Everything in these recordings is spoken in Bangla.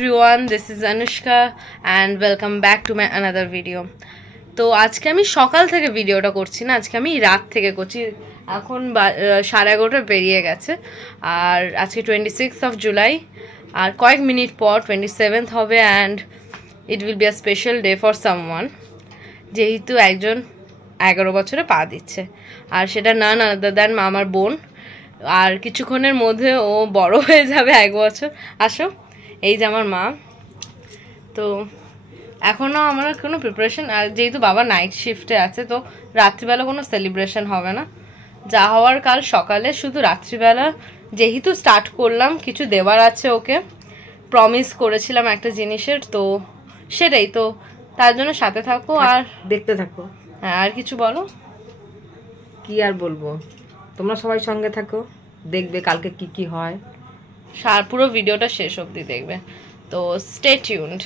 Everyone, this is Anushka and welcome back to my another video. তো আজকে আমি সকাল থেকে ভিডিওটা করছি না, আজকে আমি রাত থেকে করছি। এখন 11:30 পেরিয়ে গেছে আর আজকে 26th of July আর কয়েক মিনিট পর 27th হবে and it will be a special day for someone, যেহেতু একজন 11 বছরে পা দিচ্ছে আর সেটা none other than আমার বোন। আর কিছুক্ষণের মধ্যে ও বড় হয়ে যাবে 1 বছর। আসো, এই যে আমার মা। তো এখনও আমার কোনো প্রিপারেশন, আর যেহেতু বাবা নাইট শিফটে আছে তো রাত্রিবেলা কোনো সেলিব্রেশন হবে না, যা হওয়ার কাল সকালে। শুধু রাত্রিবেলা যেহেতু স্টার্ট করলাম, কিছু দেওয়ার আছে ওকে, প্রমিস করেছিলাম একটা জিনিসের, তো সেটাই। তো তার জন্য সাথে থাকো আর দেখতে থাকো। হ্যাঁ, আর কিছু বলো। কি আর বলবো, তোমরা সবাই সঙ্গে থাকো, দেখবে কালকে কি কি হয়। পুরো ভিডিওটা শেষ অবধি দেখবে, তো স্টে টিউনড।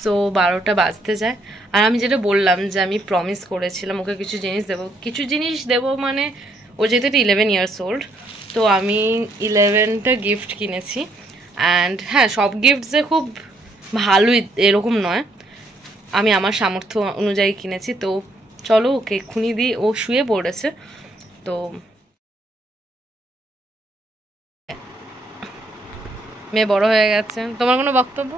সো 12টা বাজতে যায় আর আমি যেটা বললাম যে আমি প্রমিস করেছিলাম ওকে কিছু জিনিস দেবো মানে ও যেহেতু 11 years old, তো আমি 11টা গিফট কিনেছি। অ্যান্ড হ্যাঁ, সব গিফট যে খুব ভালোই এরকম নয়, আমি আমার সামর্থ্য অনুযায়ী কিনেছি। তো চলো ওকে এক্ষুনি দিই, ও শুয়ে পড়েছে। তো মেয়ে বড় হয়ে গেছে। তোমার কোনো বক্তব্য?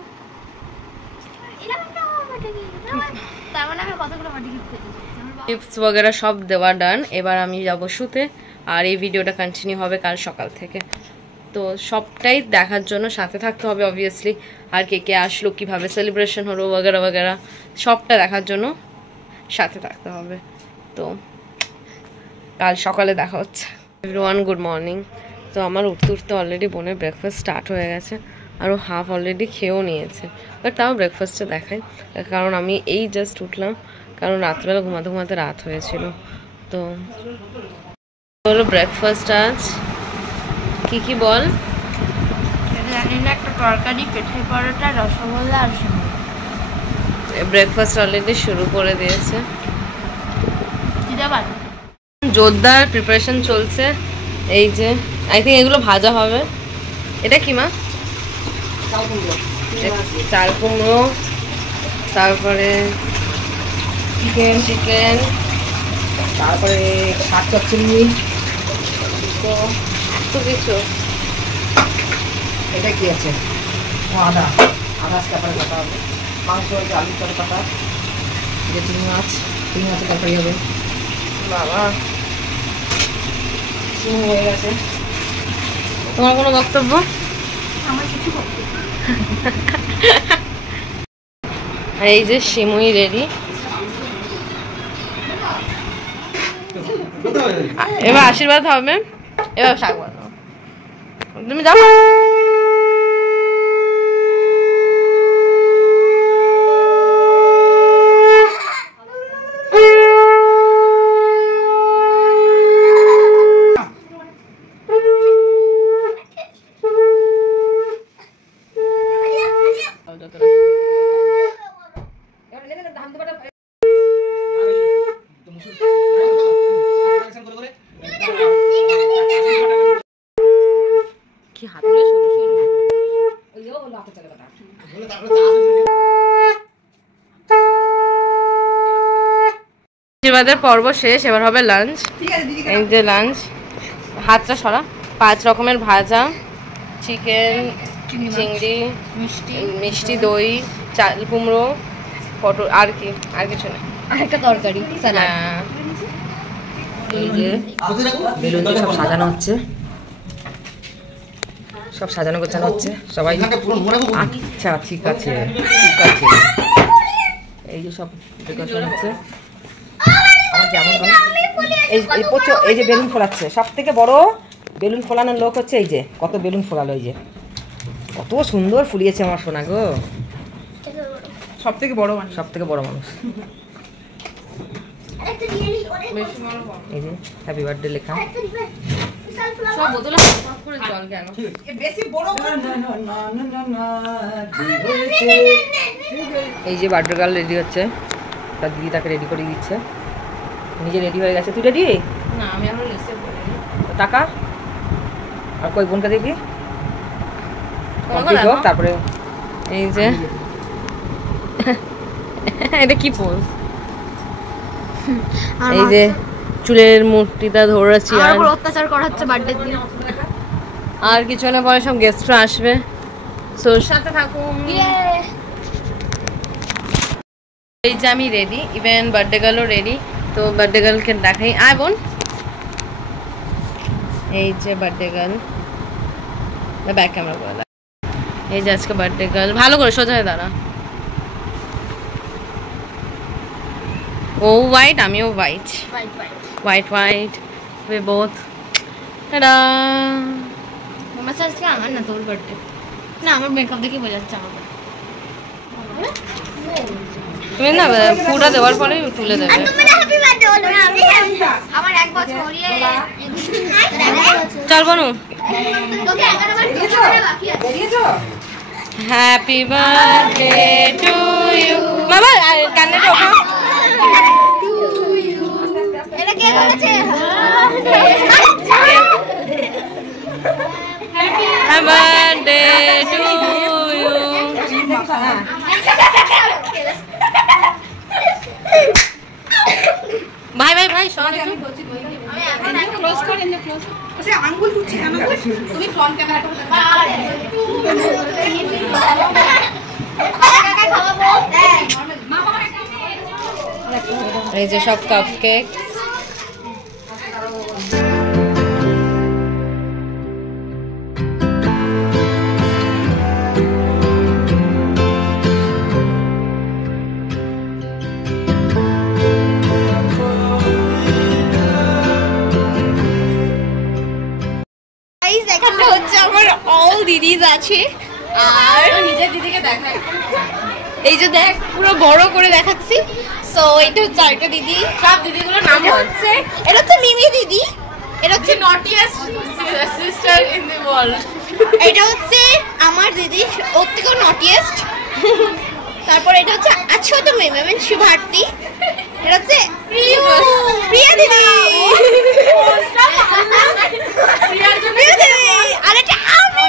টিপস वगैरह সব দেওয়া ডান, এবার আমি যাবো শুতে আর এই ভিডিওটা কন্টিনিউ হবে কাল সকাল থেকে। তো সবটাই দেখার জন্য সাথে থাকতে হবে অবভিয়াসলি, আর কে কে আসলো, কীভাবে সেলিব্রেশন হলো वगैरह সবটা দেখার জন্য সাথে থাকতে হবে। তো কাল সকালে দেখা হচ্ছে। Everyone good morning. তো আমার উঠতে উঠতে অলরেডি বোনের ব্রেকফাস্ট স্টার্ট হয়ে গেছে আর ও হাফ অলরেডি খেয়েও নিয়েছে, বাট তাও ব্রেকফাস্টটা দেখাই, কারণ আমি এই জাস্ট উঠলাম, কারণ রাত্রেবেলা ঘুমাতে ঘুমাতে রাত হয়েছিল। তো হলো ব্রেকফাস্ট আজ কি কি বল? একটা তরকারি, পেঠে পরোটা, রসগোল্লা আর ব্রেকফাস্ট অলরেডি শুরু করে দিয়েছে। জোরদার প্রিপারেশন চলছে। এই যে আই থিঙ্ক এগুলো ভাজা হবে। এটা কি মা? চাল কুমড়ো, তারপরে চিকেন, তারপরে শাক চচ্চড়ি, তো এত কিছু। এটা কি আছে? আদা তারপরে কাটা হবে, মাংস হয়েছে, আলু করে কাটা, যে চিংড়ি মাছের তরকারি হবে। বাবা হয়ে গেছে। তোমার কোনো বক্তব্য? আমার কিছু বক্তব্য। আর এই যে সিমুই রেডি। এবার আশীর্বাদ হবে, এবার শাক বানাও। তুমি যাও। কি হাতগুলো সরু সরু। আশীর্বাদের পর্ব শেষ, এবার হবে লাঞ্চ। এই যে লাঞ্চ, হাতটা সরা। 5 রকমের ভাজা, চিকেন, চিংড়ি, মিষ্টি দই, চাল কুমড়ো, পটল, আর কি, আর কিছু না, একটা তরকারি, এই যে বেলুন দিয়ে সব সাজানো হচ্ছে, সব সাজানো গোছানো হচ্ছে সবাই। আচ্ছা ঠিক আছে ঠিক আছে। এই যে সব ডেকোরেশন হচ্ছে। আমার কেমন এই যে বেলুন ফোলাচ্ছে, সব থেকে বড় বেলুন ফোলানোর লোক হচ্ছে এই যে, কত বেলুন ফোলালো, এই যে কত সুন্দর ফুলিয়েছে আমার সোনা গো। সব থেকে বড় মানুষ। এই যে হ্যাপি বার্থডে লেখা। এই যে বার্থডে গার্ল রেডি হচ্ছে, তার দিদি তাকে রেডি করে দিচ্ছে, নিজে রেডি হয়ে গেছে। তুই রেডি? না, আমি এখন রিসিভ করিনি। টাকা আর কই বোনকে দেখবি? কমপ্লিট হোক তারপরে। এই যে এটা কি পোজ? এই যে চুলের মূর্তিটা ধরেছি আর অত্যাচার করা হচ্ছে বার্থডে দিন। আর কিছুক্ষণ পরে সব গেস্টরা আসবে, সো সাথে থাকুন। এই যে আমি রেডি, ইভেন বার্থডে গার্লও রেডি। তো বার্থডে গার্লকে দেখাই, আয় বোন। এই যে বার্থডে গার্ল, ব্যাক ক্যামেরা করে দেখ। এই যে আজকে বার্থডে গার্ল, ভালো করে সোজা হয়ে দাঁড়া। ও হোয়াইট, আমিও white, white white, we both. Ta-da. আমার আজকে আমার না, তোর বার্থডে না, আমার মেকআপ দেখে বোঝাচ্ছে আমার। তুমি না পুরোটা দেওয়ার পরে তুলে দেবে। আমার 1 বছর হয়ে চল বনু। তোকে 11 বার বাকি আছে। Happy birthday to you. বাবা কান্নাটা ওঠা। এটা কে করেছে? Happy birthday to you. ভাই ভাই ভাই সর একটু। ক্লোজ করেন না, ক্লোজ। ওসে আঙ্গুল তুলছি কেন? তুমি ফ্রন্ট ক্যামেরাটা এই যে সব কাপকেক। এখানে হচ্ছে আমার অল দিদিজ আছে, আর নিজের দিদিকে দেখাই। এই যে দেখ পুরো বড় করে দেখাচ্ছি। সো এটা হচ্ছে আরেকটা দিদি, সব দিদিগুলোর নাম হচ্ছে এটা হচ্ছে মিমি দিদি, এটা হচ্ছে নটিয়েস্ট সিস্টার ইন দ্য ওয়ার্ল্ড। এটা হচ্ছে আমার দিদি, ওর থেকেও নটিয়েস্ট। তারপর এটা হচ্ছে আচ্ছা তো মিমি মানে শুভার্তি, এটা হচ্ছে প্রিয়া দিদি, প্রিয়া দিদি, আর এটা আমি,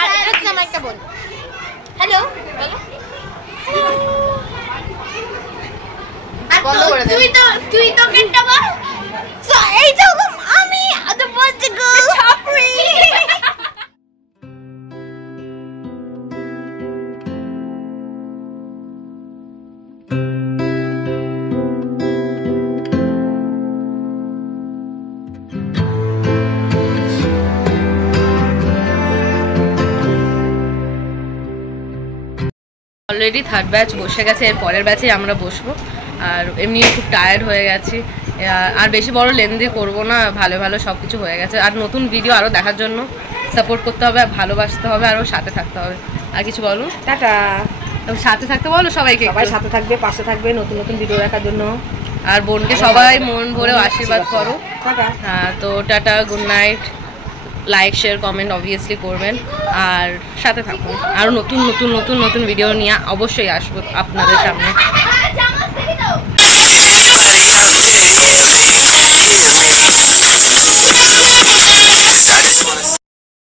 আর এটা হচ্ছে আমার একটা বোন। হ্যালো বলো। তুই তো কেনটা বল। সো এইটা হলো আমি, the birthday girl, Chapri. Already third batch বসে গেছে, এর পরের ব্যাচে আমরা বসবো। আর এমনি খুব টায়ার্ড হয়ে গেছি, আর বেশি বড় লেন্দি করব না, ভালো ভালো সব কিছু হয়ে গেছে। আর নতুন ভিডিও আরও দেখার জন্য সাপোর্ট করতে হবে, ভালোবাসতে হবে, আরও সাথে থাকতে হবে। আর কিছু বলো? টাটা। সাথে থাকতে বলো সবাইকে, সবাই সাথে থাকবে, পাশে থাকবে নতুন নতুন ভিডিও দেখার জন্য। আর বোনকে সবাই মন ভরে আশীর্বাদ করো। টাটা। হ্যাঁ, তো tata, good night. Like share comment obviously করবেন, আর সাথে থাকুন। আরও নতুন নতুন নতুন নতুন ভিডিও নিয়ে অবশ্যই আসবো আপনাদের সামনে।